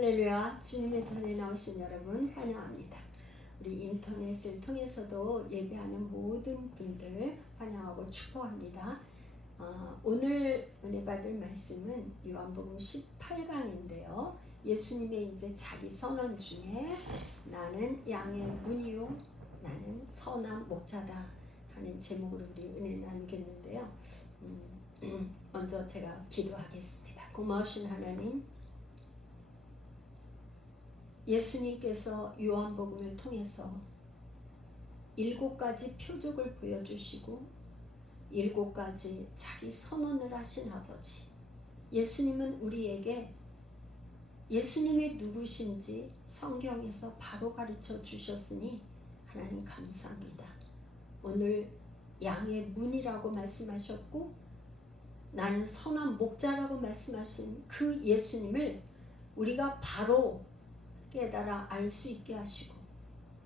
할렐루야. 주님의 전에 나오신 여러분 환영합니다. 우리 인터넷을 통해서도 예배하는 모든 분들 환영하고 축복합니다. 오늘 은혜 받을 말씀은 요한복음 18강인데요. 예수님의 이제 자기 선언 중에 나는 양의 문이요 나는 선한 목자다 하는 제목으로 우리 은혜 나누겠는데요. 먼저 제가 기도하겠습니다. 고마우신 하나님, 예수님께서 요한복음을 통해서 7가지 표적을 보여주시고 7가지 자기 선언을 하신 아버지, 예수님은 우리에게 예수님이 누구신지 성경에서 바로 가르쳐 주셨으니 하나님 감사합니다. 오늘 양의 문이라고 말씀하셨고 나는 선한 목자라고 말씀하신 그 예수님을 우리가 바로 깨달아 알 수 있게 하시고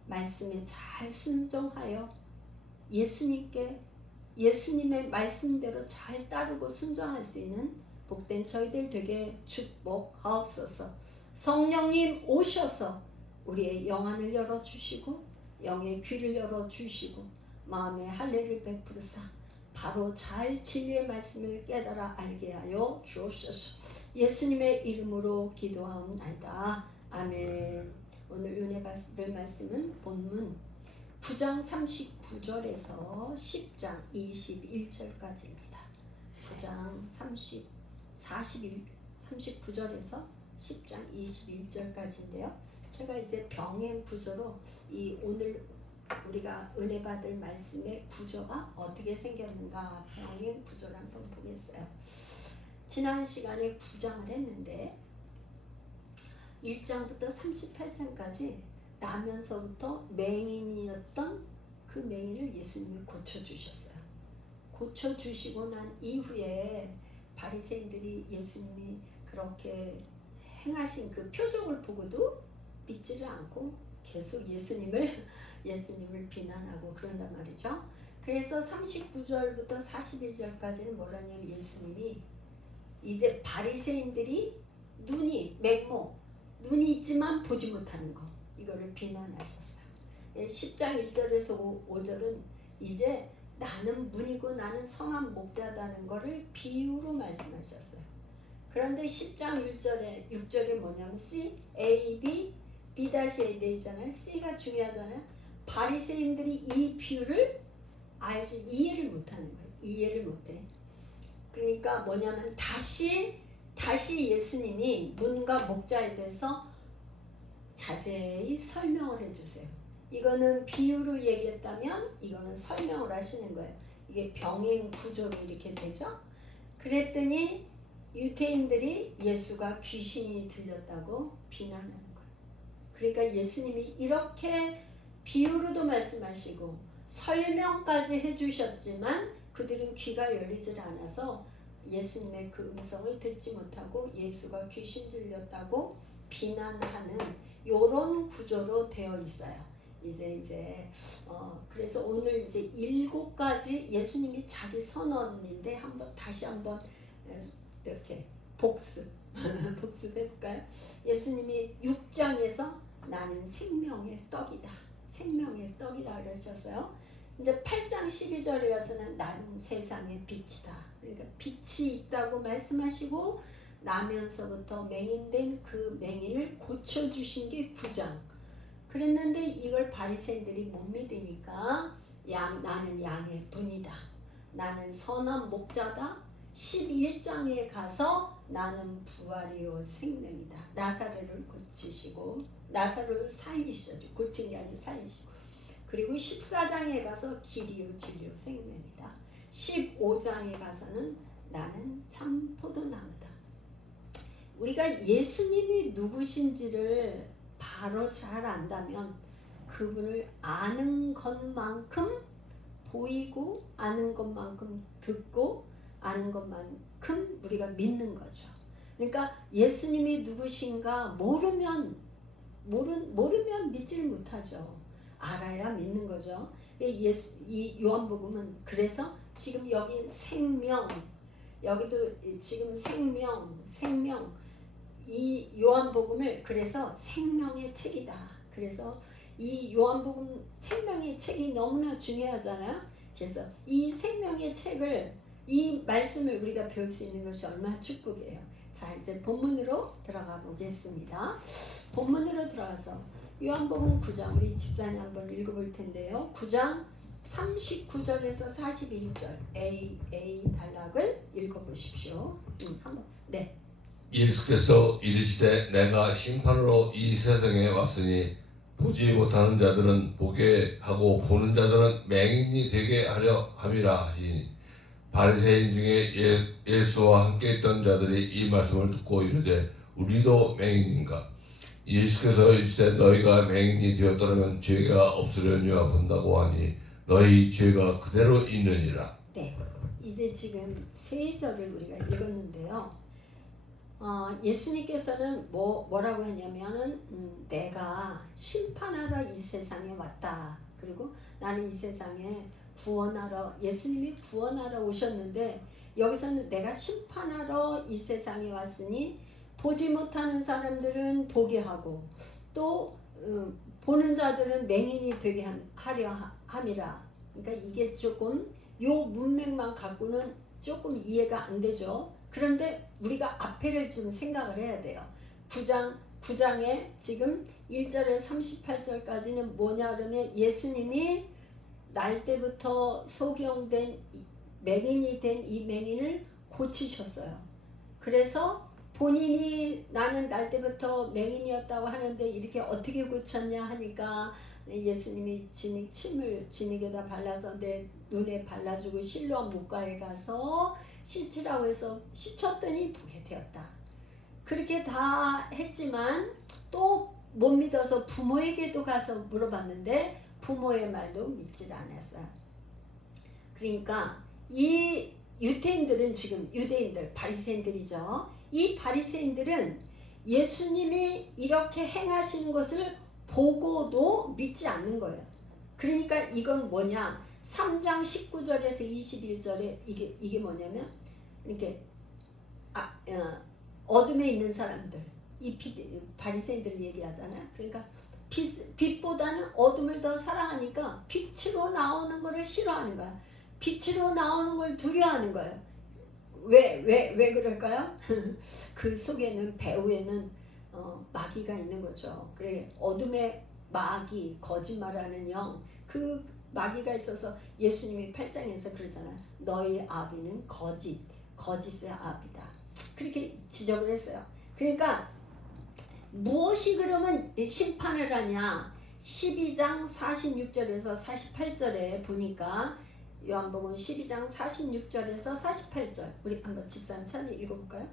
말씀에 잘 순종하여 예수님의 말씀대로 잘 따르고 순종할 수 있는 복된 저희들 되게 축복하옵소서. 성령님 오셔서 우리의 영안을 열어주시고 영의 귀를 열어주시고 마음의 할례를 베푸르사 바로 잘 진리의 말씀을 깨달아 알게 하여 주옵소서. 예수님의 이름으로 기도하옵나이다. 아멘. 오늘 은혜 받을 말씀은 본문 9장 39절에서 10장 21절까지입니다. 9장 39절에서 10장 21절까지인데요. 제가 이제 병행 구조로 이 오늘 우리가 은혜 받을 말씀의 구조가 어떻게 생겼는가 병행 구조를 한번 보겠어요. 지난 시간에 9장을 했는데 1장부터 38장까지 나면서부터 맹인이었던 그 맹인을 예수님이 고쳐주셨어요. 고쳐주시고 난 이후에 바리새인들이 예수님이 그렇게 행하신 그 표적을 보고도 믿지를 않고 계속 예수님을 비난하고 그런단 말이죠. 그래서 39절부터 41절까지는 뭐라냐면 예수님이 이제 바리새인들이 눈이 있지만 보지 못하는 거, 이거를 비난하셨어요. 10장 1절에서 5절은 이제 나는 문이고 나는 성한 목자다는 거를 비유로 말씀하셨어요. 그런데 10장 6절에 뭐냐면 C, A, B, B-A 되잖아요. C가 중요하잖아요. 바리새인들이 이 비유를 이해를 못하는 거예요. 이해를 못해. 그러니까 뭐냐면 다시 예수님이 문과 목자에 대해서 자세히 설명을 해주세요. 이거는 비유로 얘기했다면 이거는 설명을 하시는 거예요. 이게 병행 구조로 이렇게 되죠. 그랬더니 유대인들이 예수가 귀신이 들렸다고 비난하는 거예요. 그러니까 예수님이 이렇게 비유로도 말씀하시고 설명까지 해주셨지만 그들은 귀가 열리질 않아서 예수님의 그 음성을 듣지 못하고 예수가 귀신 들렸다고 비난하는 이런 구조로 되어 있어요. 그래서 오늘 이제 7가지 예수님이 자기 선언인데 다시 한번 이렇게 복습해볼까요? 예수님이 6장에서 나는 생명의 떡이다. 생명의 떡이다 그러셨어요. 이제 8장 12절에 가서는 나는 세상의 빛이다. 그러니까 빛이 있다고 말씀하시고 나면서부터 맹인된 그 맹인을 고쳐주신 게 9장. 그랬는데 이걸 바리새인들이 못 믿으니까 나는 양의 분이다. 나는 선한 목자다. 11장에 가서 나는 부활이요 생명이다. 나사로를 고치시고 나사로를 살리시죠. 고친 게 아니라 살리시고. 그리고 14장에 가서 길이요 진리요 생명이다. 15장에 가서는 나는 참 포도나무다. 우리가 예수님이 누구신지를 바로 잘 안다면 그분을 아는 것만큼 보이고 아는 것만큼 듣고 아는 것만큼 우리가 믿는 거죠. 그러니까 예수님이 누구신가 모르면 믿지를 못하죠. 알아야 믿는 거죠. 이 요한복음은 그래서 지금 여기 생명, 여기도 지금 생명 이 요한복음을 그래서 생명의 책이다. 그래서 이 요한복음 생명의 책이 너무나 중요하잖아요. 그래서 이 생명의 책을 이 말씀을 우리가 배울 수 있는 것이 얼마나 축복이에요. 자, 이제 본문으로 들어가 보겠습니다. 본문으로 들어가서 요한복음 9장 우리 집사님 한번 읽어볼 텐데요. 9장 39절에서 41절 A 단락을 읽어보십시오. 한번 네. 예수께서 이르시되 내가 심판으로 이 세상에 왔으니 보지 못하는 자들은 보게 하고 보는 자들은 맹인이 되게 하려 함이라 하시니 바리새인 중에 예수와 함께 있던 자들이 이 말씀을 듣고 이르되 우리도 맹인인가? 예수께서 이르시되 너희가 맹인이 되었더라면 죄가 없으려니와 본다고 하니 너희 죄가 그대로 있느니라. 네, 이제 지금 세 절을 우리가 읽었는데요. 예수님께서는 뭐라고 했냐면은 내가 심판하러 이 세상에 왔다. 그리고 나는 이 세상에 구원하러, 예수님이 구원하러 오셨는데 여기서는 내가 심판하러 이 세상에 왔으니 보지 못하는 사람들은 보게 하고 또 보는 자들은 맹인이 되게 하려 함이라. 그러니까 이게 조금 요 문맥만 갖고는 조금 이해가 안 되죠. 그런데 우리가 앞에를 좀 생각을 해야 돼요. 9장에 지금 1절에 38절까지는 뭐냐 그러면 예수님이 날 때부터 소경된 맹인이 된 이 맹인을 고치셨어요. 그래서 본인이 나는 날 때부터 맹인이었다고 하는데 이렇게 어떻게 고쳤냐 하니까 예수님이 침을 진흙에다 발라서 내 눈에 발라주고 실로암 목가에 가서 씻으라고 해서 씻었더니 보게 되었다. 그렇게 다 했지만 또 못 믿어서 부모에게도 가서 물어봤는데 부모의 말도 믿질 않았어요. 그러니까 이 유대인들은 지금 유대인들 바리새인들이죠. 이 바리새인들은 예수님이 이렇게 행하시는 것을 보고도 믿지 않는 거예요. 그러니까 이건 뭐냐? 3장 19절에서 21절에 이게 뭐냐면 이렇게 어둠에 있는 사람들, 이 바리새인들 얘기하잖아요. 그러니까 빛보다는 어둠을 더 사랑하니까 빛으로 나오는 것을 싫어하는 거야. 빛으로 나오는 걸 두려워하는 거예요. 왜 그럴까요? 그 속에는 배후에는 마귀가 있는 거죠. 그래 어둠의 마귀, 거짓말하는 영, 그 마귀가 있어서 예수님이 8장에서 그러잖아요. 너희 아비는 거짓의 아비다. 그렇게 지적을 했어요. 그러니까 무엇이 그러면 심판을 하냐? 12장 46절에서 48절에 보니까 요한복음 12장 46절에서 48절 우리 한번 집사님 찬이 읽어볼까요?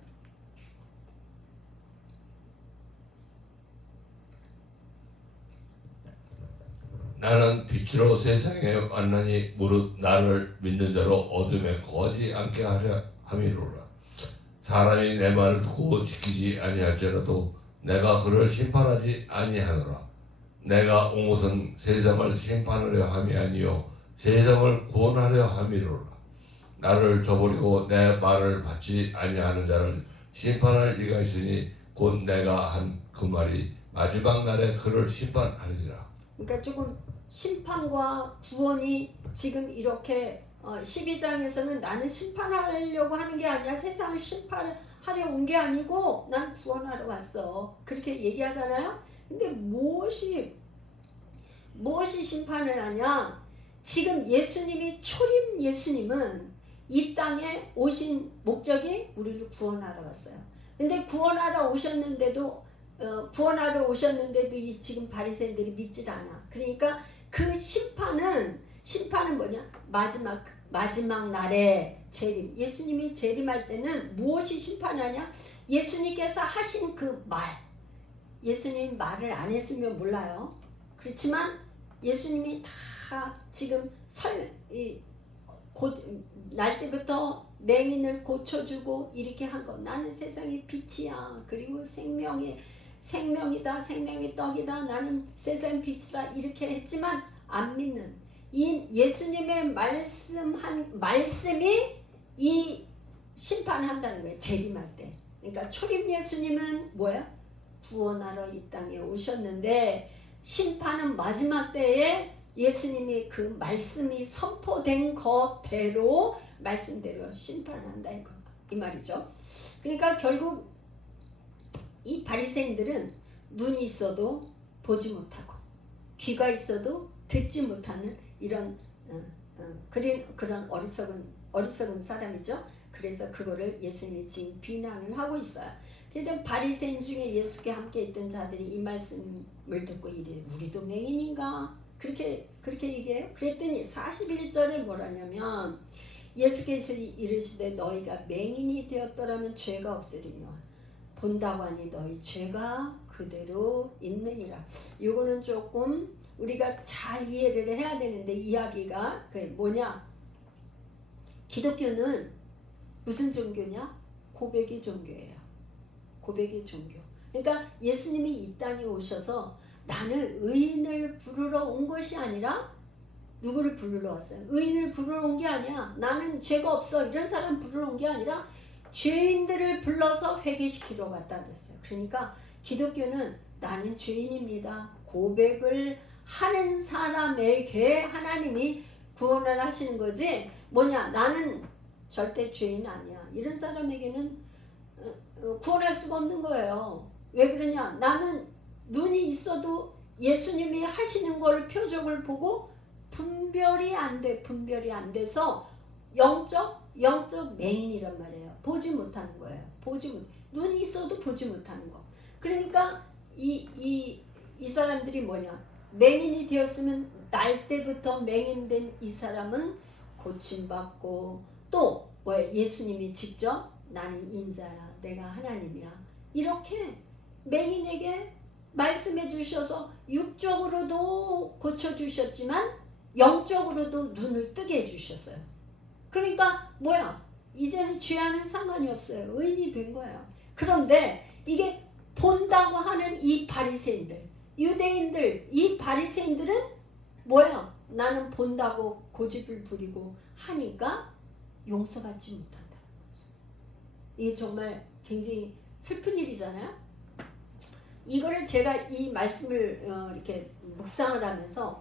나는 빛으로 세상에 왔나니 무릇 나를 믿는 자로 어둠에 거하지 않게 하려 함이로라. 사람이 내 말을 듣고 지키지 아니할지라도 내가 그를 심판하지 아니하노라. 내가 온 것은 세상을 심판하려 함이 아니요 세상을 구원하려 함이로라. 나를 저버리고 내 말을 받지 아니하는 자를 심판할 리가 있으니 곧 내가 한 그 말이 마지막 날에 그를 심판하리라. 그러니까 조금 심판과 구원이 지금 이렇게 12장에서는 나는 심판하려고 하는 게 아니야. 세상을 심판하려 온 게 아니고 난 구원하러 왔어. 그렇게 얘기하잖아요. 근데 무엇이 심판을 하냐? 지금 예수님이 초림 예수님은 이 땅에 오신 목적이 우리를 구원하러 왔어요. 근데 구원하러 오셨는데도 이 지금 바리새인들이 믿질 않아. 그러니까 그 심판은 뭐냐? 마지막 날에 재림. 예수님이 재림할 때는 무엇이 심판하냐? 예수님께서 하신 그 말. 예수님이 말을 안 했으면 몰라요. 그렇지만 예수님이 다 지금 날 때부터 맹인을 고쳐주고 이렇게 한 거. 나는 세상의 빛이야. 그리고 생명이다. 생명의 떡이다. 나는 세상 빛이다. 이렇게 했지만 안 믿는 이 예수님의 말씀이 이 심판한다는 거예요. 재림할 때. 그러니까 초림 예수님은 뭐야? 구원하러 이 땅에 오셨는데 심판은 마지막 때에 예수님이 그 말씀이 선포된 것대로 말씀대로 심판한다 이 말이죠. 그러니까 결국 이 바리새인들은 눈이 있어도 보지 못하고 귀가 있어도 듣지 못하는 이런 그런 어리석은 사람이죠. 그래서 그거를 예수님이 지금 비난을 하고 있어요. 그런데 바리새인 중에 예수께 함께 있던 자들이 이 말씀을 듣고 이래 우리도 맹인인가? 그렇게 얘기해요. 그랬더니 41절에 뭐라냐면 예수께서 이르시되 너희가 맹인이 되었더라면 죄가 없으리뇨 본다고 하니 너희 죄가 그대로 있느니라. 이거는 조금 우리가 잘 이해를 해야 되는데 이야기가 그 뭐냐? 기독교는 무슨 종교냐? 고백의 종교예요. 고백의 종교. 그러니까 예수님이 이 땅에 오셔서 나는 의인을 부르러 온 것이 아니라 누구를 부르러 왔어요? 의인을 부르러 온 게 아니야. 나는 죄가 없어. 이런 사람 부르러 온 게 아니라 죄인들을 불러서 회개시키러 왔다 그랬어요. 그러니까 기독교는 나는 죄인입니다. 고백을 하는 사람에게 하나님이 구원을 하시는 거지. 뭐냐? 나는 절대 죄인 아니야. 이런 사람에게는 구원할 수가 없는 거예요. 왜 그러냐? 나는 눈이 있어도 예수님이 하시는 걸 표적을 보고 분별이 안 돼서 영적 맹인이란 말이에요. 보지 못하는 거예요. 눈이 있어도 보지 못하는 거. 그러니까 이 사람들이 뭐냐? 맹인이 되었으면 날 때부터 맹인된 이 사람은 고침받고 또 뭐야? 예수님이 직접 나는 인자야. 내가 하나님이야. 이렇게 맹인에게 말씀해 주셔서 육적으로도 고쳐주셨지만 영적으로도 눈을 뜨게 해주셨어요. 그러니까 뭐야? 이제는 죄와는 상관이 없어요. 의인이 된 거예요. 그런데 이게 본다고 하는 이 바리새인들, 유대인들, 이 바리새인들은 뭐야? 나는 본다고 고집을 부리고 하니까 용서받지 못한다. 이게 정말 굉장히 슬픈 일이잖아요. 이거를 제가 이 말씀을 이렇게 묵상을 하면서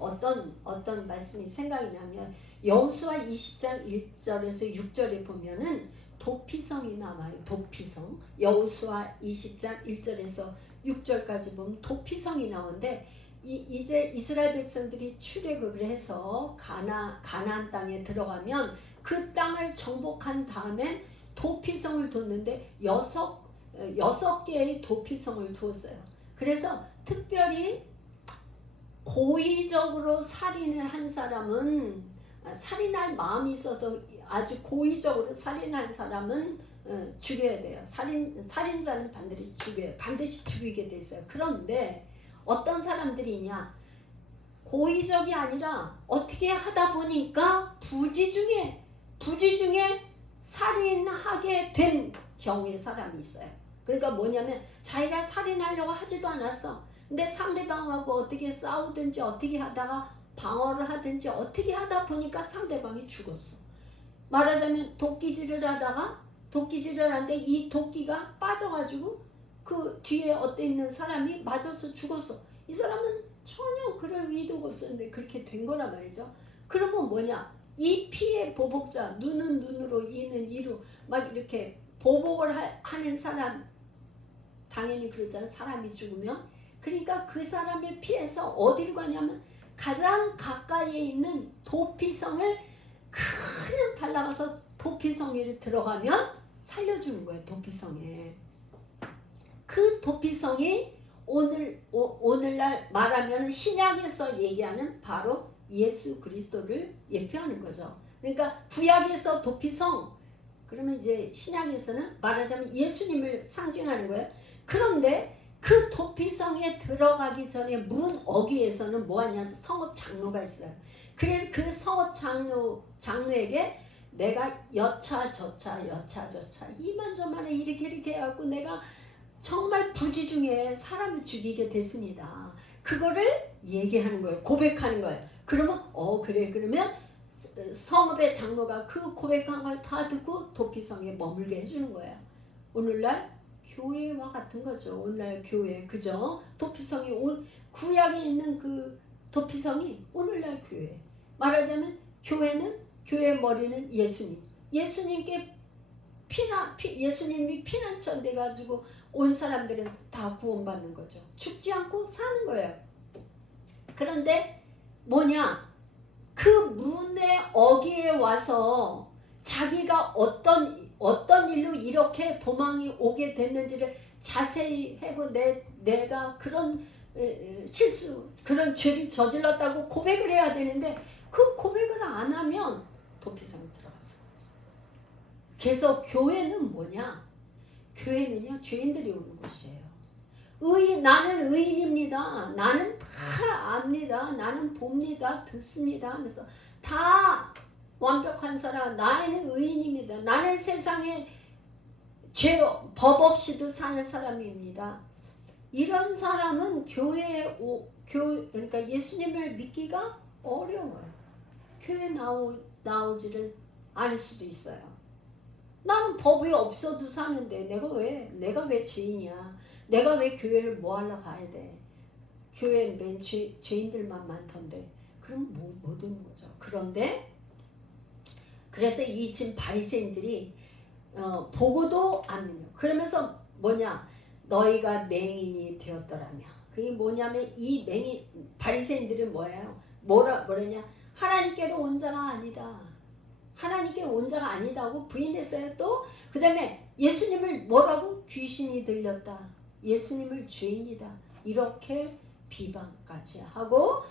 어떤 말씀이 생각이 나면 여호수아 20장 1절에서 6절에 보면은 도피성이 나와요. 도피성. 여호수아 20장 1절에서 6절까지 보면 도피성이 나오는데 이제 이스라엘 백성들이 출애굽을 해서 가나안 땅에 들어가면 그 땅을 정복한 다음에 도피성을 뒀는데 여섯 개의 도피성을 두었어요. 그래서 특별히 고의적으로 살인을 한 사람은 살인할 마음이 있어서 아주 고의적으로 살인한 사람은 죽여야 돼요. 살인자는 반드시 죽이게 돼 있어요. 그런데 어떤 사람들이 있냐? 고의적이 아니라 어떻게 하다 보니까 부지 중에 살인하게 된 경우의 사람이 있어요. 그러니까 뭐냐면 자기가 살인하려고 하지도 않았어. 근데 상대방하고 어떻게 싸우든지 어떻게 하다가 방어를 하든지 어떻게 하다 보니까 상대방이 죽었어. 말하자면 도끼질을 하는데 이 도끼가 빠져가지고 그 뒤에 어때 있는 사람이 맞아서 죽었어. 이 사람은 전혀 그럴 의도가 없었는데 그렇게 된 거란 말이죠. 그러면 뭐냐? 이 피해 보복자, 눈은 눈으로 이는 이로 막 이렇게 보복을 하는 사람, 당연히 그러잖아. 사람이 죽으면. 그러니까 그 사람을 피해서 어디로 가냐면 가장 가까이에 있는 도피성을 그냥 달라가서 도피성에 들어가면 살려주는 거예요. 도피성에. 그 도피성이 오늘날 말하면 신약에서 얘기하는 바로 예수 그리스도를 예표하는 거죠. 그러니까 구약에서 도피성, 그러면 이제 신약에서는 말하자면 예수님을 상징하는 거예요. 그런데 그 도피성에 들어가기 전에 문 어귀에서는 뭐하냐? 성읍 장로가 있어요. 그래서 그 성읍 장로에게 내가 여차저차 이만저만에 이렇게 해갖고 내가 정말 부지 중에 사람을 죽이게 됐습니다. 그거를 얘기하는 거예요. 고백하는 거예요. 그러면 그래. 그러면 성읍의 장로가 그 고백한 걸 다 듣고 도피성에 머물게 해주는 거예요. 오늘날 교회와 같은 거죠. 오늘날 교회, 그죠? 도피성이 구약에 있는 그 도피성이 오늘날 교회. 말하자면 교회의 머리는 예수님. 예수님께 예수님이 피난처 돼가지고 온 사람들은 다 구원받는 거죠. 죽지 않고 사는 거예요. 그런데 뭐냐? 그 문의 어귀에 와서 자기가 어떤 일로 이렇게 도망이 오게 됐는지를 자세히 하고 내가 그런 실수, 그런 죄를 저질렀다고 고백을 해야 되는데 그 고백을 안 하면 도피성에 들어갈 수가 없어요. 그래서 교회는 뭐냐? 교회는요, 죄인들이 오는 곳이에요. 나는 의인입니다. 나는 다 압니다. 나는 봅니다. 듣습니다. 하면서 다 완벽한 사람, 나는 의인입니다. 나는 세상에 법 없이도 사는 사람입니다. 이런 사람은 그러니까 예수님을 믿기가 어려워요. 교회 나오지를 않을 수도 있어요. 나는 법이 없어도 사는데 내가 왜 죄인이야? 내가 왜 교회를 뭐하러 가야 돼? 교회는 맨 죄인들만 많던데. 그럼 못 오는 거죠. 그런데 그래서 이 지금 바리새인들이 보고도 안 믿는. 그러면서 뭐냐? 너희가 맹인이 되었더라며. 그게 뭐냐면 이 바리새인들은 뭐예요? 뭐라냐? 하나님께로 온 자가 아니다. 하나님께 온 자가 아니다고 부인했어요. 또 그 다음에 예수님을 뭐라고? 귀신이 들렸다. 예수님을 죄인이다. 이렇게 비방까지 하고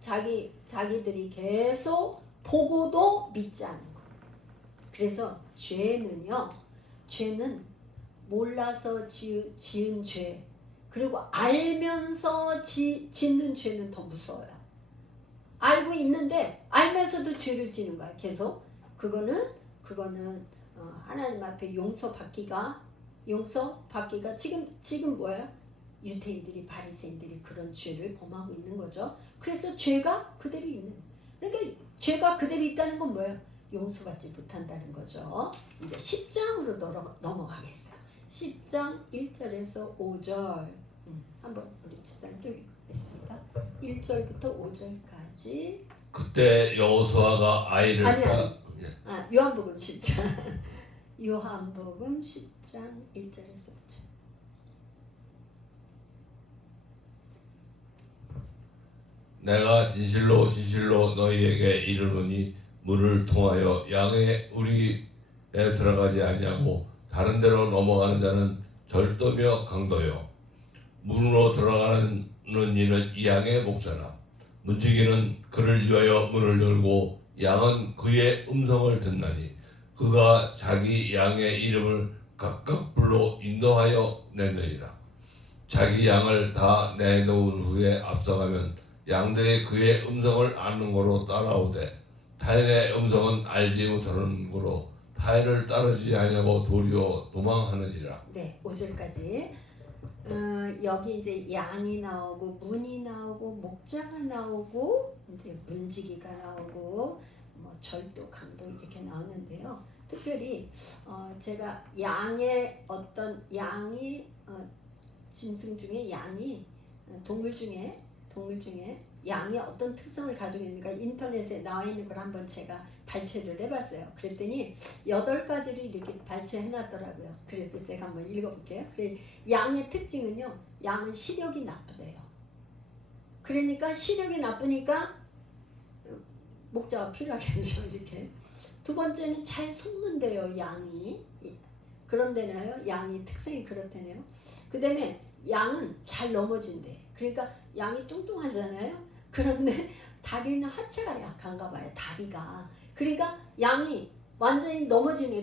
자기들이 계속 보고도 믿지 않는 거예요. 그래서 죄는 몰라서 지은 죄, 그리고 알면서 짓는 죄는 더 무서워요. 알고 있는데 알면서도 죄를 지는 거야. 계속 그거는 하나님 앞에 용서받기가 지금 뭐예요? 유대인들이 바리새인들이 그런 죄를 범하고 있는 거죠. 그래서 죄가 그대로 있는. 그러니까 죄가 그대로 있다는 건 뭐예요? 용서받지 못한다는 거죠. 이제 10장으로 넘어가겠어요. 10장 1절에서 5절 한번 우리 집사님 또 읽겠습니다. 1절부터 5절까지. 그때 여호수아가 아이를 요한복음 10장 요한복음 10장 1절에서 5절. 내가 진실로 너희에게 이르노니 문을 통하여 양의 우리에 들어가지 아니하고 다른 데로 넘어가는 자는 절도며 강도요. 문으로 들어가는 이는 이 양의 목자라. 문지기는 그를 위하여 문을 열고 양은 그의 음성을 듣나니 그가 자기 양의 이름을 각각 불러 인도하여 내느니라. 자기 양을 다 내놓은 후에 앞서가면 양들이 그의 음성을 아는 거로 따라오되 타인의 음성은 알지 못하는 거로 타인을 따르지 아니하고 도리어 도망하느니라. 네, 5절까지. 여기 이제 양이 나오고 문이 나오고 목자가 나오고 이제 문지기가 나오고 뭐 절도, 강도 이렇게 나오는데요. 특별히 제가 양이 짐승 중에 동물 중에 양이 어떤 특성을 가지고 있는가 인터넷에 나와 있는 걸 한번 제가 발췌를 해봤어요. 그랬더니 8가지를 이렇게 발췌해놨더라고요. 그래서 제가 한번 읽어볼게요. 양의 특징은요, 양은 시력이 나쁘대요. 그러니까 시력이 나쁘니까 목자가 필요하겠죠. 이렇게. 두 번째는 잘 속는데요, 양이. 그런데나요, 양이 특성이 그렇다네요. 그 다음에 양은 잘 넘어진대. 그러니까 양이 뚱뚱하잖아요. 그런데 다리는 하체가 약한가 봐요. 다리가. 그러니까 양이 완전히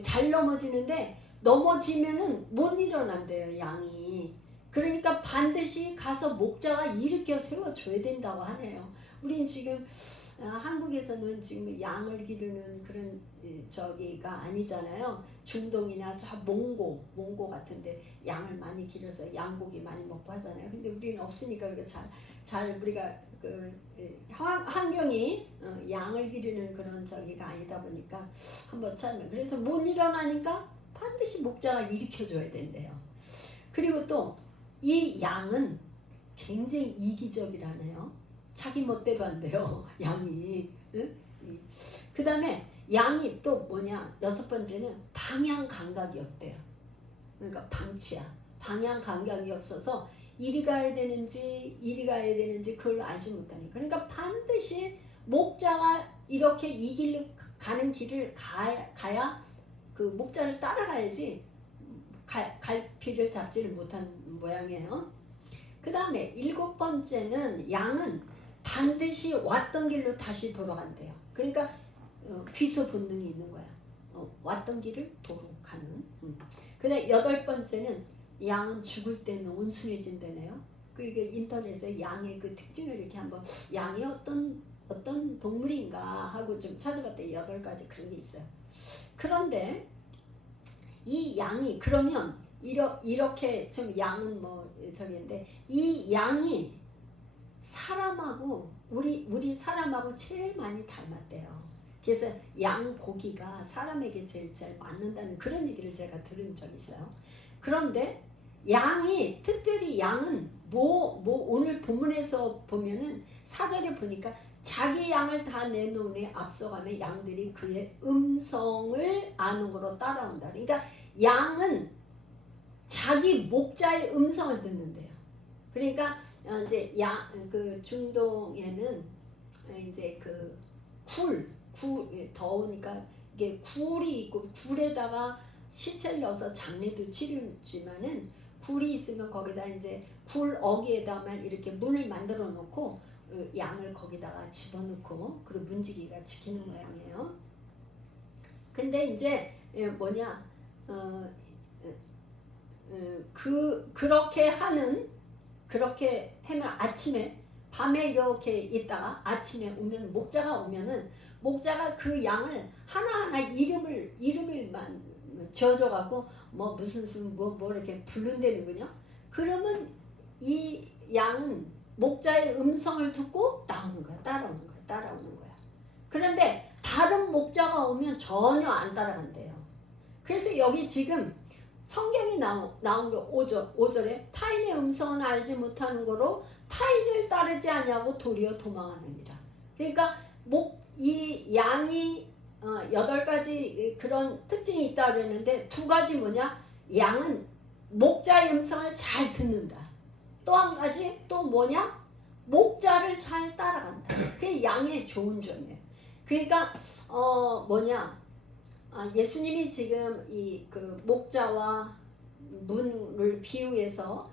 잘 넘어지는데 넘어지면은 못 일어난대요. 양이. 그러니까 반드시 가서 목자가 일으켜 세워줘야 된다고 하네요. 우린 지금 한국에서는 지금 양을 기르는 그런 저기가 아니잖아요. 중동이나 저 몽고 같은데 양을 많이 기르서 양고기 많이 먹고 하잖아요. 근데 우리는 없으니까 잘 우리가 환경이 양을 기르는 그런 저기가 아니다 보니까 한번 참면 그래서 못 일어나니까 반드시 목자가 일으켜줘야 된대요. 그리고 또 이 양은 굉장히 이기적이라네요. 자기 멋대로 한대요. 양이. 응? 그 다음에 양이 또 뭐냐, 6번째는 방향 감각이 없대요. 그러니까 방치야. 방향 감각이 없어서 이리 가야 되는지 그걸 알지 못하니까. 그러니까 반드시 목자가 이렇게 이 길로 가는 길을 가야 그 목자를 따라가야지 갈피를 잡지를 못한 모양이에요. 그 다음에 7번째는 양은 반드시 왔던 길로 다시 돌아간대요. 그러니까 귀소 본능이 있는 거야. 왔던 길을 도로 가는. 그 다음에 8번째는 양은 죽을 때는 온순해진다네요. 그리고 인터넷에 양의 그 특징을 이렇게 한번 양이 어떤 동물인가 하고 좀 찾아봤더니 8가지 그런 게 있어요. 그런데 이 양이 그러면 이렇게 좀 양은 뭐 저기인데 이 양이 사람하고 우리 사람하고 제일 많이 닮았대요. 그래서 양 고기가 사람에게 제일 잘 맞는다는 그런 얘기를 제가 들은 적이 있어요. 그런데 양이 특별히 양은 오늘 본문에서 보면은 4절에 보니까 자기 양을 다 내놓으니 앞서가며 양들이 그의 음성을 아는 거로 따라온다. 그러니까 양은 자기 목자의 음성을 듣는데요. 그러니까 이제 그 중동에는 이제 그 굴 더우니까 이게 굴이 있고 굴에다가 시체를 넣어서 장례도 치르지만은 굴이 있으면 거기다 이제 굴 어기에다만 이렇게 문을 만들어 놓고 양을 거기다가 집어넣고 그리고 문지기가 지키는 모양이에요. 근데 이제 뭐냐 그렇게 하면 아침에 밤에 이렇게 있다가 아침에 오면 목자가 오면은 목자가 그 양을 하나하나 이름을만 지어줘갖고 뭐 무슨 뭐 이렇게 부른다는군요. 그러면 이 양은 목자의 음성을 듣고 나오는 거야, 따라오는 거야. 그런데 다른 목자가 오면 전혀 안 따라간대요. 그래서 여기 지금 성경이 나온 게 5절에 타인의 음성은 알지 못하는 거로 타인을 따르지 아니하고 도리어 도망하느니라. 그러니까 이 양이 8가지 그런 특징이 있다 그러는데 2가지 뭐냐? 양은 목자의 음성을 잘 듣는다. 또 한 가지 또 뭐냐? 목자를 잘 따라간다. 그게 양의 좋은 점이에요. 그러니까 예수님이 지금 이 그 목자와 문을 비유해서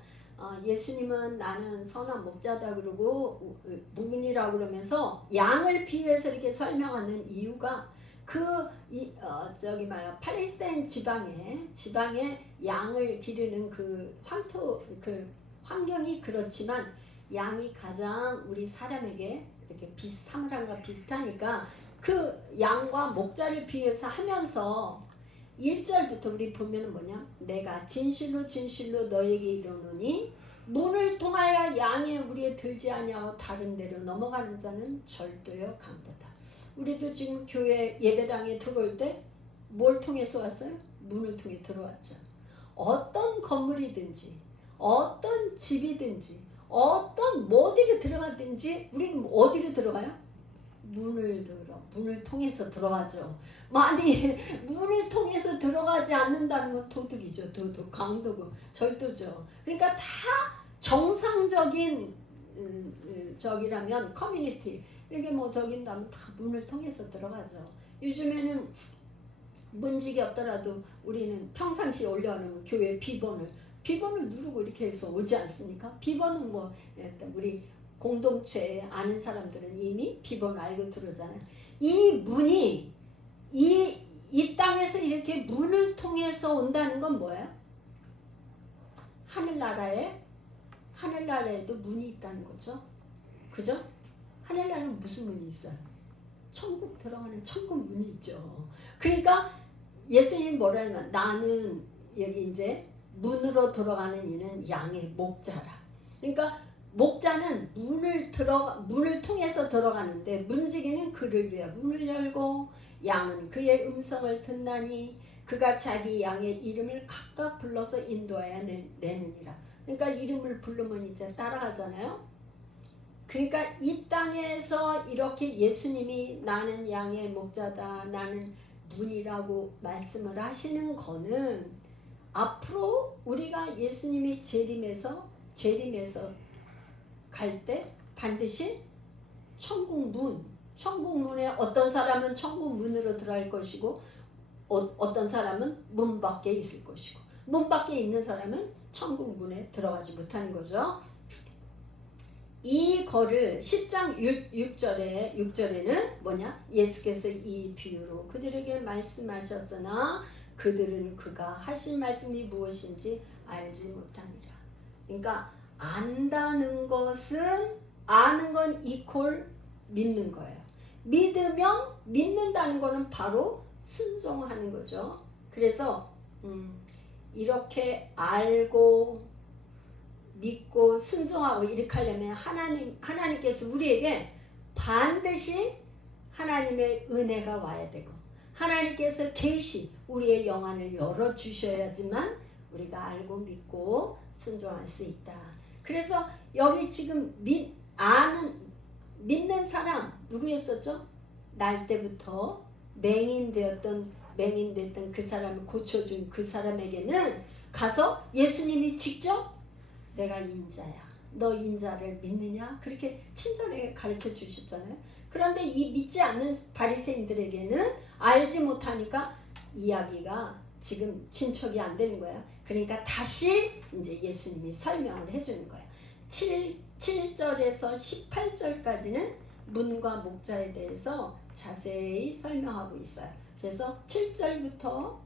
예수님은 나는 선한 목자다 그러고 문이라고 그러면서 양을 비유해서 이렇게 설명하는 이유가 팔레스타인 지방에 양을 기르는 그 환경이 그렇지만 양이 가장 우리 사람에게 이렇게 사물함과 비슷하니까 그 양과 목자를 비유해서 하면서 1절부터 우리 보면은 뭐냐? 내가 진실로 진실로 너에게 이르노니 문을 통하여 양의 우리에 들지 아니하고 다른 데로 넘어가는 자는 절도요 강도다. 우리도 지금 교회 예배당에 들어올 때 뭘 통해서 왔어요? 문을 통해 들어왔죠. 어떤 건물이든지 어떤 집이든지 어떤 어디로 들어가든지 우리는 어디로 들어가요? 문을 통해서 들어가죠. 만약 문을 통해서 들어가지 않는다는 건 도둑이죠. 도둑, 강도고 절도죠. 그러니까 다 정상적인 저기라면 커뮤니티 이렇게 뭐 저긴다면 다 문을 통해서 들어가죠. 요즘에는 문직이 없더라도 우리는 평상시에 올려놓은 교회 비번을 누르고 이렇게 해서 오지 않습니까? 비번은 뭐 우리 공동체에 아는 사람들은 이미 비번을 알고 들어오잖아요. 이 문이 이 땅에서 이렇게 문을 통해서 온다는 건 뭐예요? 하늘나라에도 문이 있다는 거죠. 그죠? 하늘나라는 무슨 문이 있어요? 천국 들어가는 천국 문이 있죠. 그러니까 예수님이 뭐라 하면 나는 여기 이제 문으로 들어가는 이는 양의 목자라. 그러니까 목자는 문을 통해서 들어가는데 문지기는 그를 위해 문을 열고 양은 그의 음성을 듣나니 그가 자기 양의 이름을 각각 불러서 인도하여 내느니라. 그러니까 이름을 부르면 이제 따라하잖아요. 그러니까 이 땅에서 이렇게 예수님이 나는 양의 목자다, 나는 문이라고 말씀을 하시는 거는 앞으로 우리가 예수님이 재림해서 갈 때 반드시 천국 문에 어떤 사람은 천국 문으로 들어갈 것이고 어떤 사람은 문 밖에 있을 것이고 문 밖에 있는 사람은 천국 문에 들어가지 못하는 거죠. 이거를 10장 6절에는 뭐냐? 예수께서 이 비유로 그들에게 말씀하셨으나 그들은 그가 하신 말씀이 무엇인지 알지 못하니라. 그러니까 안다는 것은 아는 건 이퀄 믿는 거예요. 믿으면 믿는다는 거는 바로 순종하는 거죠. 그래서 이렇게 알고 믿고 순종하고 이렇게 하려면 하나님께서 우리에게 반드시 하나님의 은혜가 와야 되고 하나님께서 계시 우리의 영안을 열어주셔야지만 우리가 알고 믿고 순종할 수 있다. 그래서 여기 지금 믿는 사람 누구였었죠? 날 때부터 맹인됐던 그 사람을 고쳐준 그 사람에게는 가서 예수님이 직접 내가 인자야. 너 인자를 믿느냐? 그렇게 친절하게 가르쳐 주셨잖아요. 그런데 이 믿지 않는 바리새인들에게는 알지 못하니까 이야기가 지금 진척이 안 되는 거야. 그러니까 다시 이제 예수님이 설명을 해주는 거야. 7절에서 18절까지는 문과 목자에 대해서 자세히 설명하고 있어요. 그래서 7절부터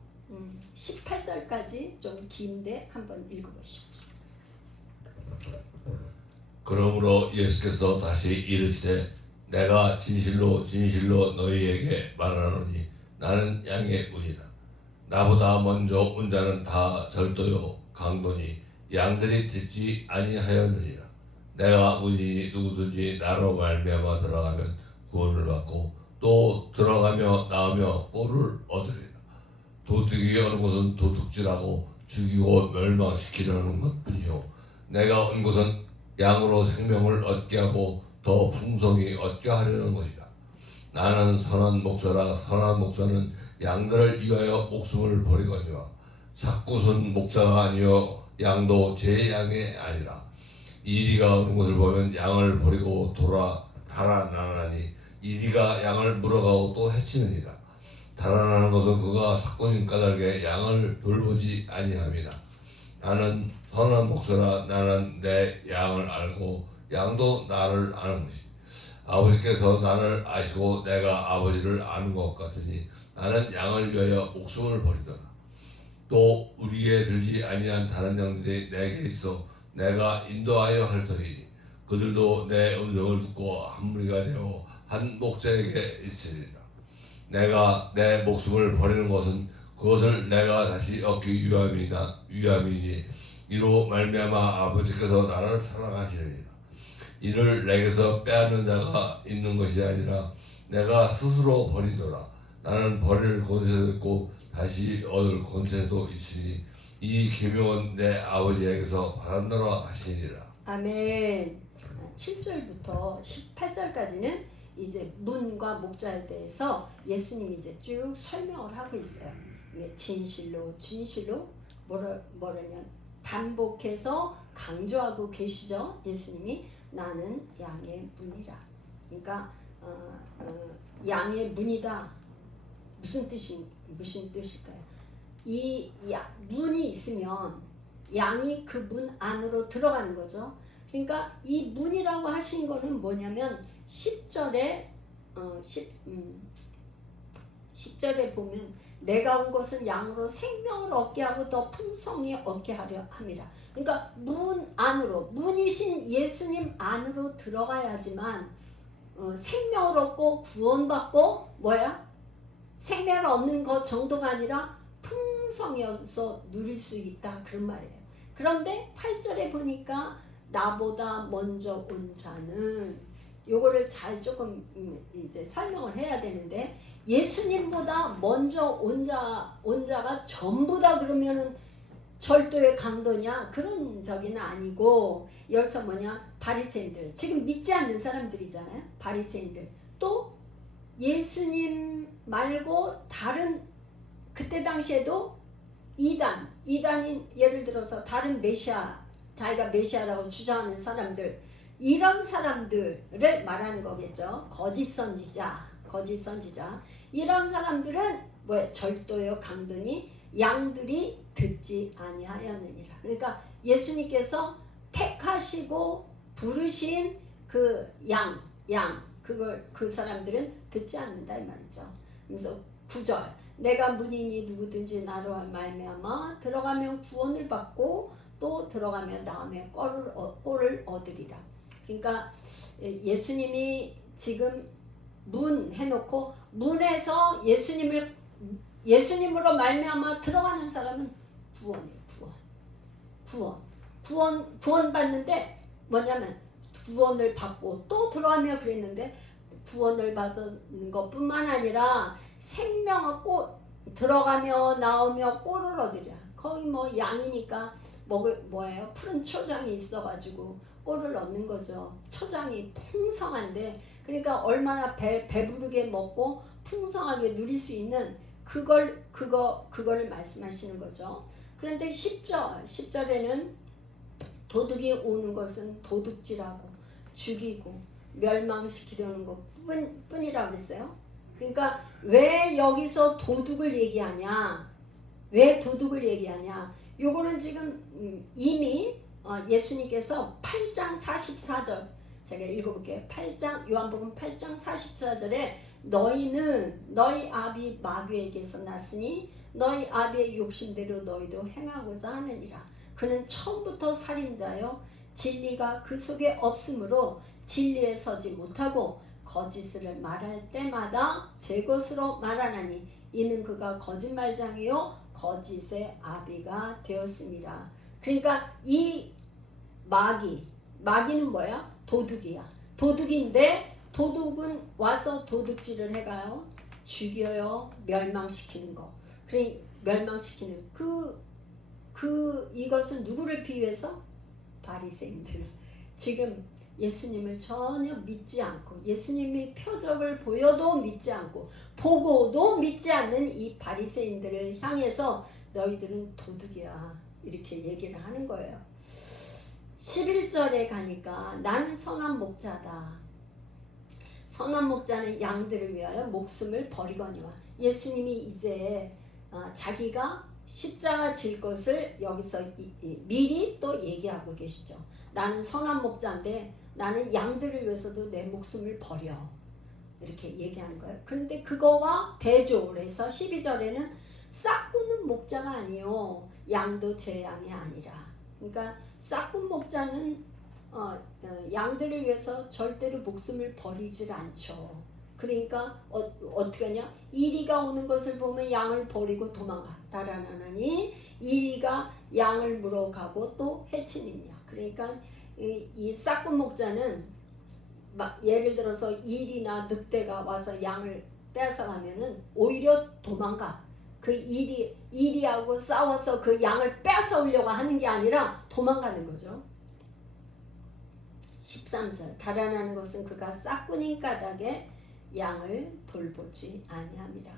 18절까지 좀 긴데 한번 읽어보시죠. 그러므로 예수께서 다시 이르시되 내가 진실로 진실로 너희에게 말하노니 나는 양의 문이라. 나보다 먼저 온 자는 다 절도요 강도니 양들이 듣지 아니하였느니라. 내가 문이니 누구든지 나로 말미암아 들어가면 구원을 받고 또 들어가며 나오며 꼴을 얻으리라. 도둑이 오는 것은 도둑질하고 죽이고 멸망시키려는 것뿐이요 내가 온 것은 양으로 생명을 얻게 하고 더 풍성히 얻게 하려는 것이다. 나는 선한 목자라. 선한 목자는 양들을 위하여 목숨을 버리거니와 삭구순 목자가 아니요 양도 제 양이 아니라. 이리가 오는 것을 보면 양을 버리고 달아나나니 이리가 양을 물어가고 또 해치느니라. 달아나는 것은 그가 삭구님 까닭에 양을 돌보지 아니함이라. 나는 선한 목자라. 나는 내 양을 알고 양도 나를 아는 것이. 아버지께서 나를 아시고 내가 아버지를 아는 것 같으니 나는 양을 위하여 목숨을 버리더라. 또 우리에 들지 아니한 다른 양들이 내게 있어 내가 인도하여 할 터이니 그들도 내 음성을 듣고 한 무리가 되어 한 목자에게 있으리라. 내가 내 목숨을 버리는 것은 그것을 내가 다시 얻기 위함이니 이로 말미암아 아버지께서 나를 사랑하시느니라. 이를 내게서 빼앗는 자가 있는 것이 아니라 내가 스스로 버리더라. 나는 버릴 권세도 있고 다시 얻을 권세도 있으니 이 계명은 내 아버지에게서 받았노라 하시니라. 아멘. 7절부터 18절까지는 이제 문과 목자에 대해서 예수님이 이제 쭉 설명을 하고 있어요. 진실로 뭐라냐 반복해서 강조하고 계시죠. 예수님이 나는 양의 문이라. 그러니까 양의 문이다. 무슨 뜻일까요? 이 문이 있으면 양이 그 문 안으로 들어가는 거죠. 그러니까 이 문이라고 하신 거는 뭐냐면 10절에 10절에 보면 내가 온 것은 양으로 생명을 얻게 하고 더 풍성히 얻게 하려 함이라. 그러니까 문 안으로 문이신 예수님 안으로 들어가야지만 생명을 얻고 구원받고 생명을 얻는 것 정도가 아니라 풍성해서 누릴 수 있다 그런 말이에요. 그런데 8절에 보니까 나보다 먼저 온 자는 요거를 잘 조금 이제 설명을 해야 되는데, 예수님보다 먼저 온 자가 전부 다 그러면은 절도의 강도냐, 그런 적이는 아니고, 여기서 뭐냐, 바리새인들, 지금 믿지 않는 사람들이잖아요. 바리새인들, 또 예수님 말고 다른, 그때 당시에도 이단인, 예를 들어서 다른 메시아, 자기가 메시아라고 주장하는 사람들, 이런 사람들을 말하는 거겠죠. 거짓 선지자. 이런 사람들은 뭐야? 절도요 강도니 양들이 듣지 아니하였느니라. 그러니까 예수님께서 택하시고 부르신 그 그걸 그 사람들은 듣지 않는다 이 말이죠. 그래서 9절, 내가 문이니 누구든지 나로 말미암아 들어가면 구원을 받고 또 들어가면 나오면 꼴을 얻으리라. 그러니까 예수님이 지금 문 해놓고, 문에서 예수님으로 말미암아 들어가는 사람은 구원 받는데, 뭐냐면 구원을 받고 또 들어가며 그랬는데, 구원을 받는 것뿐만 아니라 생명을 들어가며 나오며 꼴을 얻으랴. 거의 뭐 양이니까 먹을 뭐예요? 푸른 초장이 있어가지고 꼴을 얻는 거죠. 초장이 풍성한데, 그러니까 얼마나 배부르게 먹고 풍성하게 누릴 수 있는 그거를 말씀하시는 거죠. 그런데 10절에는 도둑이 오는 것은 도둑질하고 죽이고 멸망시키려는 것뿐이라고 그랬어요. 그러니까 왜 여기서 도둑을 얘기하냐? 요거는 지금 이미 예수님께서 8장 44절, 제가 읽어볼게요. 요한복음 8장 44절에 너희는 너희 아비 마귀에게서 났으니 너희 아비의 욕심대로 너희도 행하고자 하느니라. 그는 처음부터 살인자요 진리가 그 속에 없으므로 진리에 서지 못하고 거짓을 말할 때마다 제 것으로 말하나니 이는 그가 거짓말장이요 거짓의 아비가 되었습니다. 그러니까 이 마귀는 뭐야? 도둑이야. 도둑인데, 도둑은 와서 도둑질을 해가요. 죽여요. 멸망시키는 거. 멸망시키는 이것은 누구를 비유해서? 바리새인들. 지금 예수님을 전혀 믿지 않고, 예수님이 표적을 보여도 믿지 않고 보고도 믿지 않는 이 바리새인들을 향해서 너희들은 도둑이야, 이렇게 얘기를 하는 거예요. 11절에 가니까 나는 선한 목자다. 선한 목자는 양들을 위하여 목숨을 버리거니와. 예수님이 이제 자기가 십자가 질 것을 여기서 미리 또 얘기하고 계시죠. 나는 선한 목자인데 나는 양들을 위해서도 내 목숨을 버려, 이렇게 얘기하는 거예요. 그런데 그거와 대조를 해서 12절에는 싹구는 목자가 아니요 양도 제 양이 아니라. 그러니까 싹군 목자는 양들을 위해서 절대로 목숨을 버리질 않죠. 그러니까 어떻게 하냐? 이리가 오는 것을 보면 양을 버리고 도망가. 달아나니 이리가 양을 물어가고 또 해치느냐. 그러니까 이 싹군 목자는 예를 들어서 일이나 늑대가 와서 양을 뺏어가면은 오히려 도망가. 그 이리하고 싸워서 그 양을 뺏어오려고 하는 게 아니라 도망가는 거죠. 13절, 달아나는 것은 그가 싹군인 까닭에 양을 돌보지 아니함이라.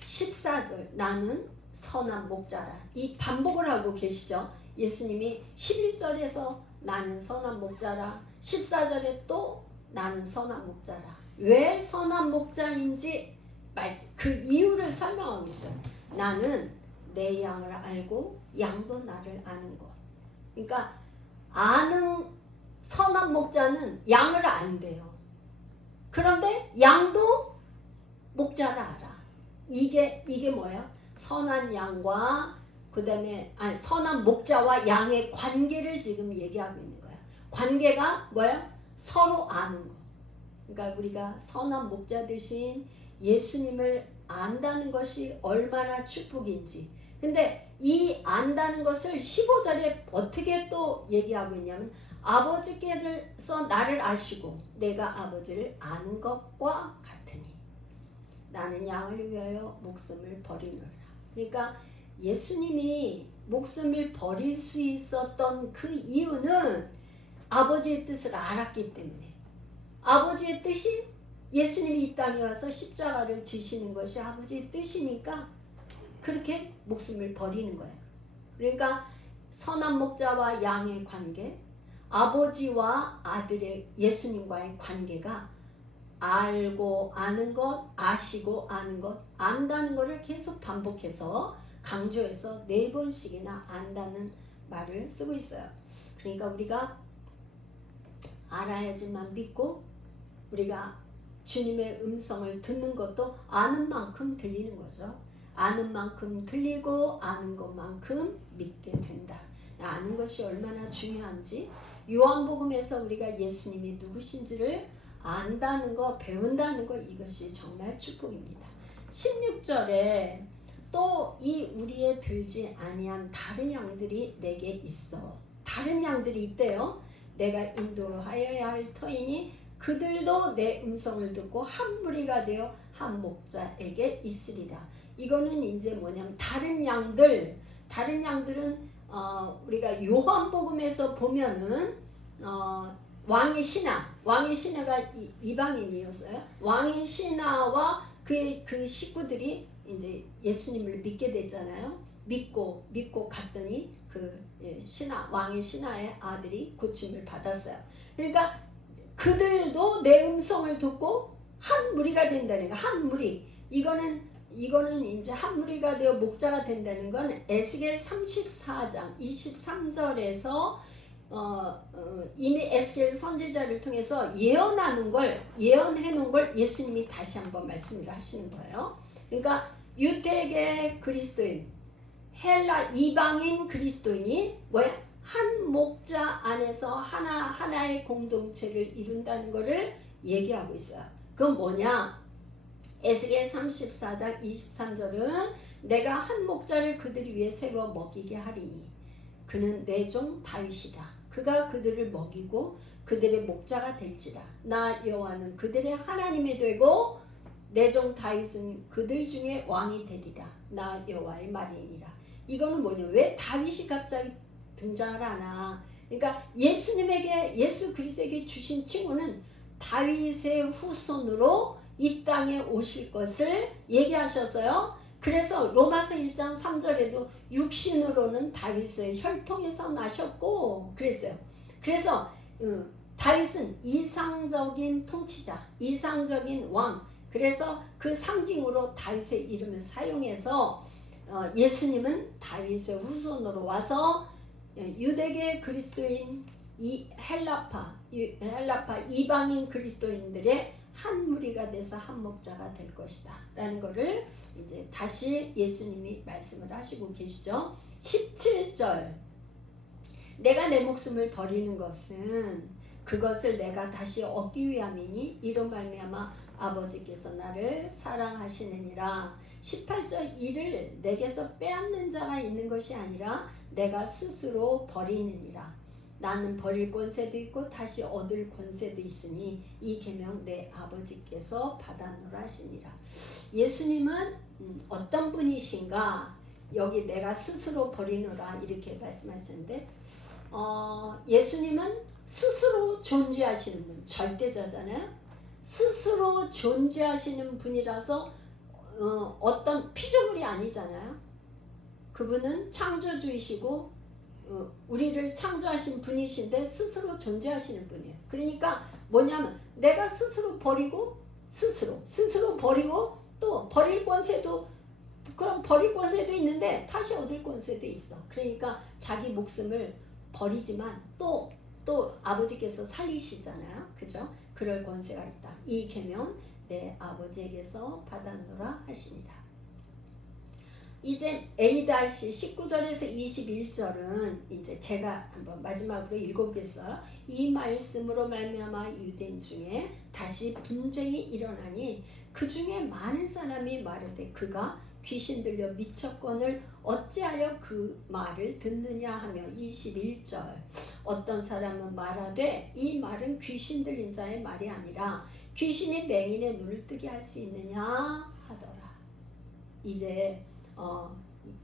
14절, 나는 선한 목자라. 이 반복을 하고 계시죠. 예수님이 11절에서 나는 선한 목자라, 14절에 또 나는 선한 목자라. 왜 선한 목자인지 그 이유를 설명하고 있어요. 나는 내 양을 알고 양도 나를 아는 것. 그러니까 선한 목자는 양을 안대요. 그런데 양도 목자를 알아. 이게 뭐야? 선한 양과 선한 목자와 양의 관계를 지금 얘기하고 있는 거야. 관계가 뭐야? 서로 아는 거. 그러니까 우리가 선한 목자 되신 예수님을 안다는 것이 얼마나 축복인지. 근데 이 안다는 것을 15절에 어떻게 또 얘기하고 있냐면 아버지께서 나를 아시고 내가 아버지를 아는 것과 같으니 나는 양을 위하여 목숨을 버리노라. 그러니까 예수님이 목숨을 버릴 수 있었던 그 이유는 아버지의 뜻을 알았기 때문에, 아버지의 뜻이 예수님이 이 땅에 와서 십자가를 지시는 것이 아버지의 뜻이니까 그렇게 목숨을 버리는 거예요. 그러니까 선한 목자와 양의 관계, 아버지와 아들의 예수님과의 관계가 알고 아는 것, 아시고 아는 것, 안다는 것을 계속 반복해서 강조해서 4번씩이나 안다는 말을 쓰고 있어요. 그러니까 우리가 알아야지만 믿고, 우리가 주님의 음성을 듣는 것도 아는 만큼 들리는 거죠. 아는 만큼 들리고 아는 것만큼 믿게 된다. 아는 것이 얼마나 중요한지 요한복음에서 우리가 예수님이 누구신지를 안다는 거, 배운다는 거, 이것이 정말 축복입니다. 16절에 또 이 우리에 들지 아니한 다른 양들이 내게 있어. 다른 양들이 있대요. 내가 인도하여야 할 터이니 그들도 내 음성을 듣고 한 무리가 되어 한 목자에게 있으리라. 이거는 이제 뭐냐면 다른 양들은 우리가 요한복음에서 보면은 왕의 신하가 이방인이었어요. 왕의 신하와 그 식구들이 이제 예수님을 믿게 됐잖아요. 믿고 갔더니 왕의 신하의 아들이 고침을 받았어요. 그러니까 그들도 내 음성을 듣고 한 무리가 된다는 거. 한 무리. 이거는 이제 한 무리가 되어 목자가 된다는 건 에스겔 34장 23절에서 이미 에스겔 선지자를 통해서 예언해 놓은 걸 예수님이 다시 한번 말씀을 하시는 거예요. 그러니까 유대계 그리스도인, 헬라 이방인 그리스도인이 뭐야? 한 목자 안에서 하나의 공동체를 이룬다는 것을 얘기하고 있어요. 그건 뭐냐? 에스겔 34장 23절은 내가 한 목자를 그들 위해 세워 먹이게 하리니 그는 내 종 다윗이다. 그가 그들을 먹이고 그들의 목자가 될지라. 나 여호와는 그들의 하나님이 되고 내 종 다윗은 그들 중에 왕이 되리라. 나 여호와의 말이니라. 이거는 뭐냐? 왜 다윗이 갑자기 등장을 하나? 그러니까 예수 그리스도에게 주신 칭호는 다윗의 후손으로 이 땅에 오실 것을 얘기하셨어요. 그래서 로마서 1장 3절에도 육신으로는 다윗의 혈통에서 나셨고 그랬어요. 그래서 다윗은 이상적인 통치자, 이상적인 왕. 그래서 그 상징으로 다윗의 이름을 사용해서 예수님은 다윗의 후손으로 와서 유대계 그리스도인 헬라파 이방인 그리스도인들의 한 무리가 돼서 한 목자가 될 것이다 라는 것을 이제 다시 예수님이 말씀을 하시고 계시죠. 17절 내가 내 목숨을 버리는 것은 그것을 내가 다시 얻기 위함이니 이로 말미암아 아버지께서 나를 사랑하시느니라. 18절 이를 내게서 빼앗는 자가 있는 것이 아니라 내가 스스로 버리느니라. 나는 버릴 권세도 있고 다시 얻을 권세도 있으니 이 계명 내 아버지께서 받아노라 하시니라. 예수님은 어떤 분이신가? 여기 내가 스스로 버리노라 이렇게 말씀하셨는데 예수님은 스스로 존재하시는 분, 절대자잖아요. 스스로 존재하시는 분이라서 어떤 피조물이 아니잖아요. 그분은 창조주이시고 우리를 창조하신 분이신데 스스로 존재하시는 분이에요. 그러니까 뭐냐면 내가 스스로 버리고 스스로 버리고 또 버릴 권세도 있는데 다시 얻을 권세도 있어. 그러니까 자기 목숨을 버리지만 또 아버지께서 살리시잖아요. 그죠? 그럴 권세가 있다. 이 계명 내 아버지에게서 받았노라 하십니다. 이제 A-C 19절에서 21절은 이제 제가 한번 마지막으로 읽어보겠어요. 이 말씀으로 말미암아 유대인 중에 다시 분쟁이 일어나니 그 중에 많은 사람이 말하되 그가 귀신 들려 미쳤거늘 어찌하여 그 말을 듣느냐 하며 21절 어떤 사람은 말하되 이 말은 귀신 들린 자의 말이 아니라 귀신이 맹인의 눈을 뜨게 할 수 있느냐 하더라. 이제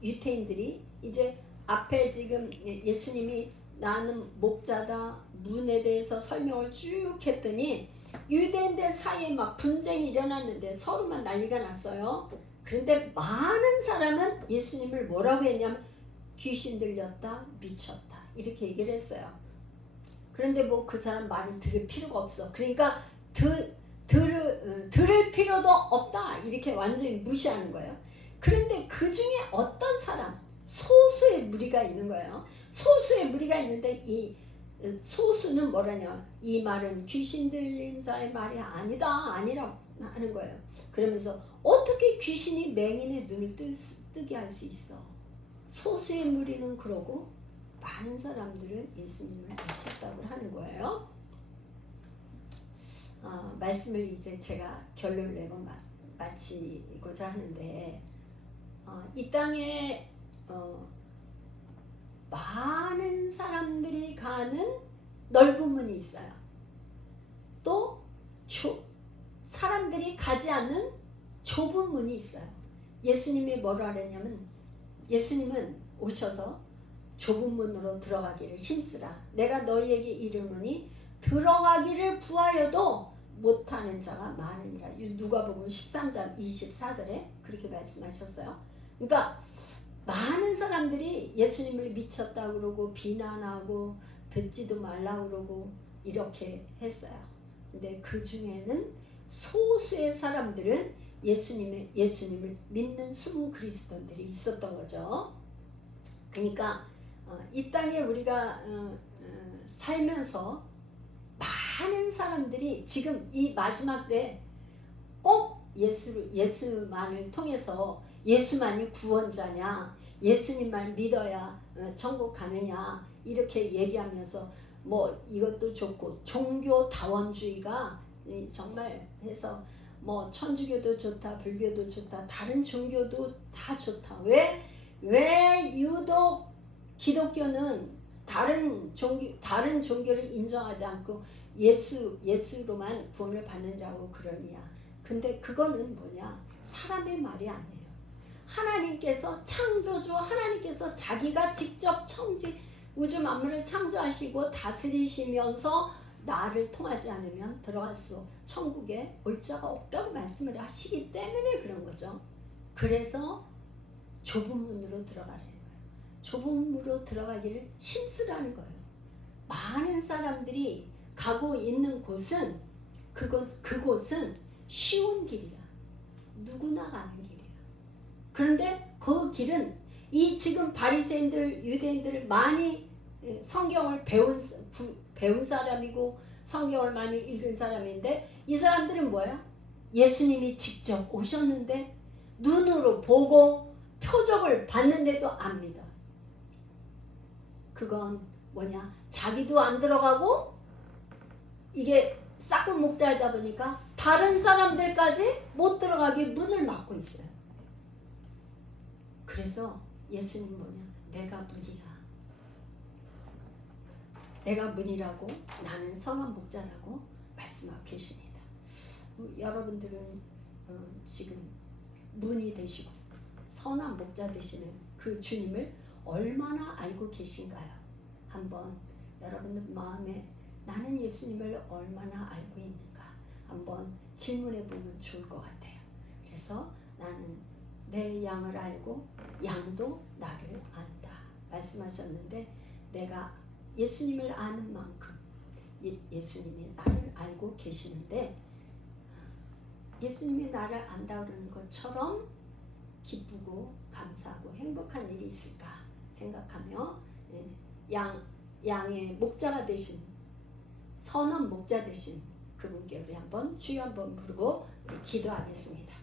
유태인들이 이제 앞에 지금 예수님이 나는 목자다 문에 대해서 설명을 쭉 했더니 유대인들 사이에 막 분쟁이 일어났는데 서로만 난리가 났어요. 그런데 많은 사람은 예수님을 뭐라고 했냐면 귀신 들렸다 미쳤다 이렇게 얘기를 했어요. 그런데 뭐 그 사람 말을 들을 필요가 없어. 그러니까 들을 필요도 없다 이렇게 완전히 무시하는 거예요. 그런데 그 중에 어떤 사람 소수의 무리가 있는 거예요. 소수의 무리가 있는데 이 소수는 뭐라냐 이 말은 귀신 들린 자의 말이 아니라 하는 거예요. 그러면서 어떻게 귀신이 맹인의 눈을 뜨게 할 수 있어. 소수의 무리는 그러고 많은 사람들은 예수님을 미쳤다고 하는 거예요. 말씀을 이제 제가 결론을 내고 마치고자 하는데 이 땅에 많은 사람들이 가는 넓은 문이 있어요. 또 사람들이 가지 않는 좁은 문이 있어요. 예수님이 뭐라 그랬냐면 예수님은 오셔서 좁은 문으로 들어가기를 힘쓰라. 내가 너희에게 이르노니 들어가기를 구하여도 못하는 자가 많으니라. 누가복음 13장 24절에 그렇게 말씀하셨어요. 그러니까 많은 사람들이 예수님을 미쳤다 그러고 비난하고 듣지도 말라 그러고 이렇게 했어요. 근데 그 중에는 소수의 사람들은 예수님을 믿는 숨은 그리스도인들이 있었던 거죠. 그러니까 이 땅에 우리가 살면서 많은 사람들이 지금 이 마지막 때 꼭 예수만을 통해서 예수만이 구원자냐 예수님만 믿어야 천국 가느냐 이렇게 얘기하면서 뭐 이것도 좋고 종교다원주의가 정말 해서 뭐 천주교도 좋다 불교도 좋다 다른 종교도 다 좋다. 왜 유독 기독교는 다른 종교를 인정하지 않고 예수로만 구원을 받는다고 그러냐. 근데 그거는 뭐냐 사람의 말이 아니에요. 하나님께서 창조주 하나님께서 자기가 직접 우주 만물을 창조하시고 다스리시면서 나를 통하지 않으면 들어갈 수 천국에 올 자가 없다고 말씀을 하시기 때문에 그런 거죠. 그래서 좁은 문으로 들어가라는 거예요. 좁은 문으로 들어가기를 힘쓰라는 거예요. 많은 사람들이 가고 있는 곳은 그곳은 쉬운 길이야. 누구나 가는 길이야. 그런데 그 길은 이 지금 바리새인들 유대인들을 많이 성경을 배운 사람이고 성경을 많이 읽은 사람인데 이 사람들은 뭐야? 예수님이 직접 오셨는데 눈으로 보고 표적을 봤는데도 안 믿어. 그건 뭐냐? 자기도 안 들어가고 이게 싹은 목자이다 보니까 다른 사람들까지 못 들어가게 문을 막고 있어요. 그래서 예수님 뭐냐? 내가 문이야. 내가 문이라고 나는 선한 목자라고 말씀하고 계십니다. 여러분들은 지금 문이 되시고 선한 목자 되시는 그 주님을 얼마나 알고 계신가요? 한번 여러분들 마음에 나는 예수님을 얼마나 알고 있는가 한번 질문해 보면 좋을 것 같아요. 그래서 나는 내 양을 알고 양도 나를 안다 말씀하셨는데 내가 예수님을 아는 만큼 예수님이 나를 알고 계시는데 예수님이 나를 안다 그러는 것처럼 기쁘고 감사하고 행복한 일이 있을까 생각하며 양의 목자가 되신 선한 목자 되신 그분께 우리 한번 주여 한번 부르고 기도하겠습니다.